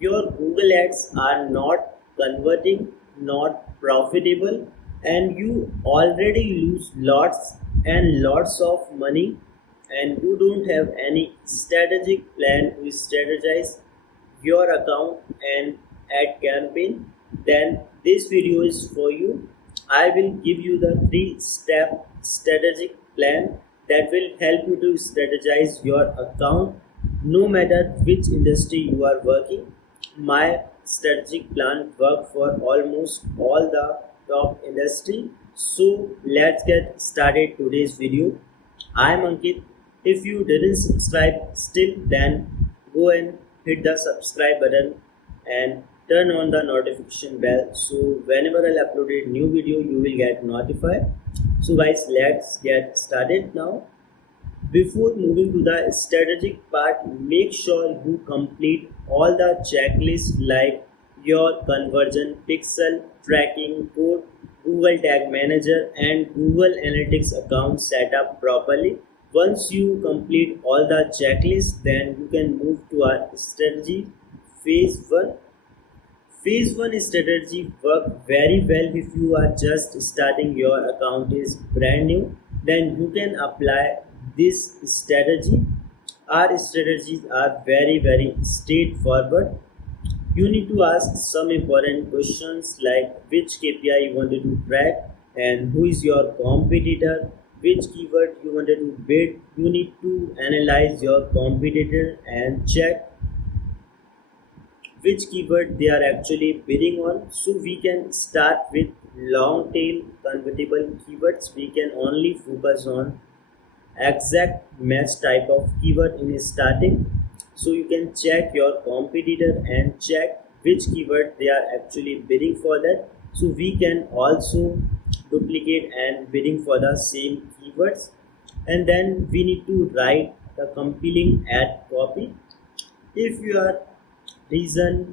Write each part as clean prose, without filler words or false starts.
your Google ads are not converting, not profitable, and you already lose lots and lots of money, and you don't have any strategic plan to strategize your account and ad campaign, then this video is for you. I will give you the 3-step strategic plan that will help you to strategize your account no matter which industry you are working. My strategic plan work for almost all the top industry. So let's get started today's video. I am Ankit. If you didn't subscribe still, then go and hit the subscribe button and turn on the notification bell, so whenever I'll upload a new video you will get notified. So guys, let's get started now. Before moving to the strategic part, make sure you complete all the checklists like your conversion pixel tracking code, Google Tag Manager, and Google Analytics account set up properly. Once you complete all the checklists, then you can move to our strategy phase 1. Phase 1 strategy work very well if you are just starting your account is brand new, then you can apply this strategy. Our strategies are very straightforward. You need to ask some important questions like which KPI you wanted to track and who is your competitor, which keyword you wanted to bid. You need to analyze your competitor and check which keyword they are actually bidding on. So we can start with long tail convertible keywords. We can only focus on exact match type of keyword in starting. So you can check your competitor and check which keyword they are actually bidding for that. So we can also duplicate and bidding for the same keywords, and then we need to write the compelling ad copy. If your regional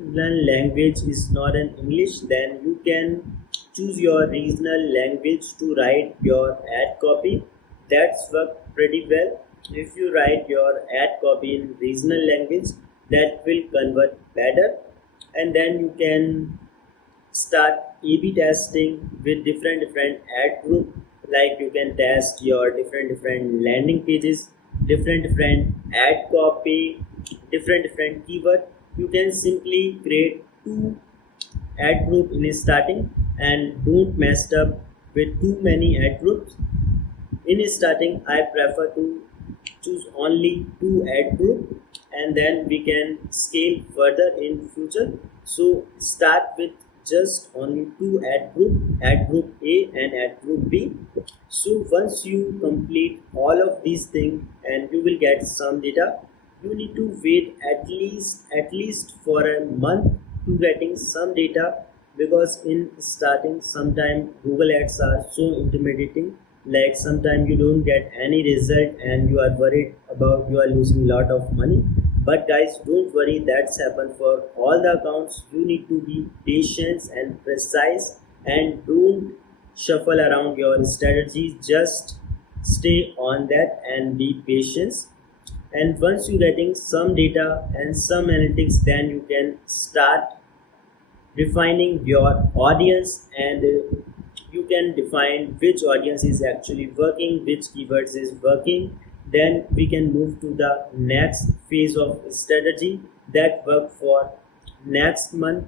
language is not in English, then you can choose your regional language to write your ad copy. That's work pretty well. If you write your ad copy in regional language, that will convert better. And then you can start A/B testing with different ad group. Like you can test your different landing pages, different ad copy, different keyword. You can simply create 2 ad group in starting and don't mess up with too many ad groups. In starting, I prefer to choose only 2 ad group, and then we can scale further in future. So start with just only 2 ad group A and ad group B. So once you complete all of these things and you will get some data, you need to wait at least for a month to getting some data, because in starting sometimes Google ads are so intimidating, like sometimes you don't get any result and you are worried about you are losing lot of money. But guys, don't worry, that's happened for all the accounts. You need to be patient and precise and don't shuffle around your strategies. Just stay on that and be patient. And once you're getting some data and some analytics, then you can start defining your audience, and you can define which audience is actually working, which keywords is working. Then we can move to the next phase of strategy that work for next month.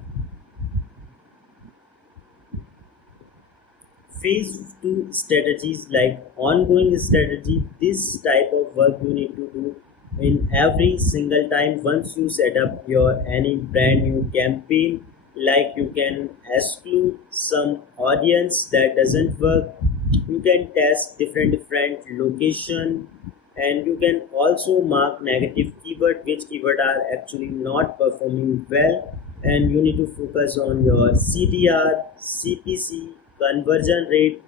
Phase 2 strategies like ongoing strategy. This type of work you need to do in every single time once you set up your any brand new campaign. Like you can exclude some audience that doesn't work, you can test different location, and you can also mark negative keyword, which keyword are actually not performing well. And you need to focus on your CTR, CPC, conversion rate,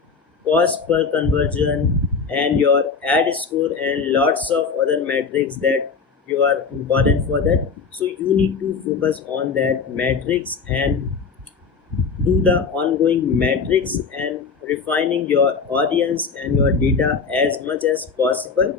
cost per conversion, and your ad score, and lots of other metrics that you are important for that. So you need to focus on that metrics and do the ongoing metrics and refining your audience and your data as much as possible.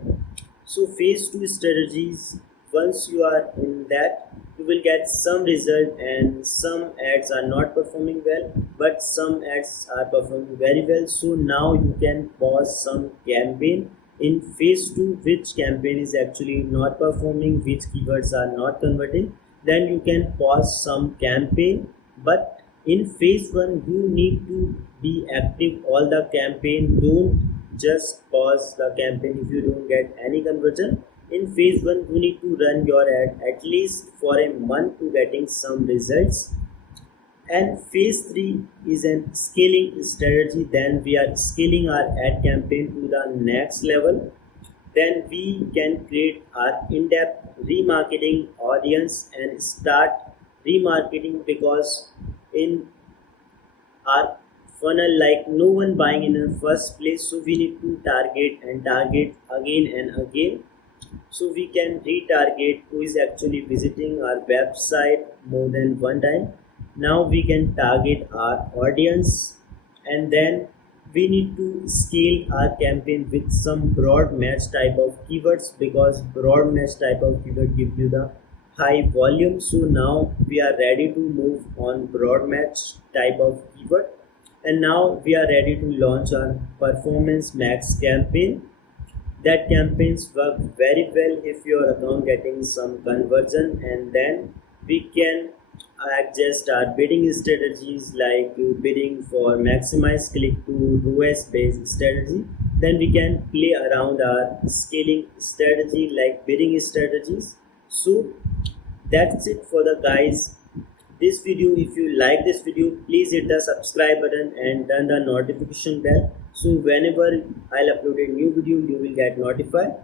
So phase 2 strategies, once you are in that, you will get some result, and some ads are not performing well, but some ads are performing very well. So now you can pause some campaign in phase 2, which campaign is actually not performing, which keywords are not converting. Then you can pause some campaign, but in phase 1 you need to be active all the campaign. Don't just pause the campaign if you don't get any conversion. In phase 1 you need to run your ad at least for a month to getting some results. And phase 3 is a scaling strategy. Then we are scaling our ad campaign to the next level. Then we can create our in-depth remarketing audience and start remarketing, because in our funnel, like, no one buying in the first place, so we need to target and target again and again, so we can retarget who is actually visiting our website more than one time. Now we can target our audience, and then we need to scale our campaign with some broad match type of keywords, because broad match type of keyword give you the high volume. So now we are ready to move on broad match type of keyword, and now we are ready to launch our performance max campaign. That campaigns work very well if your account getting some conversion, and then we can adjust our bidding strategies, like bidding for maximize click to ROAS based strategy. Then we can play around our scaling strategy, like bidding strategies. So that's it for the guys. This video, if you like this video, please hit the subscribe button and turn the notification bell, so whenever I'll upload a new video you will get notified.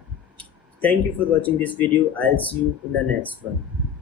Thank you for watching this video. I'll see you in the next one.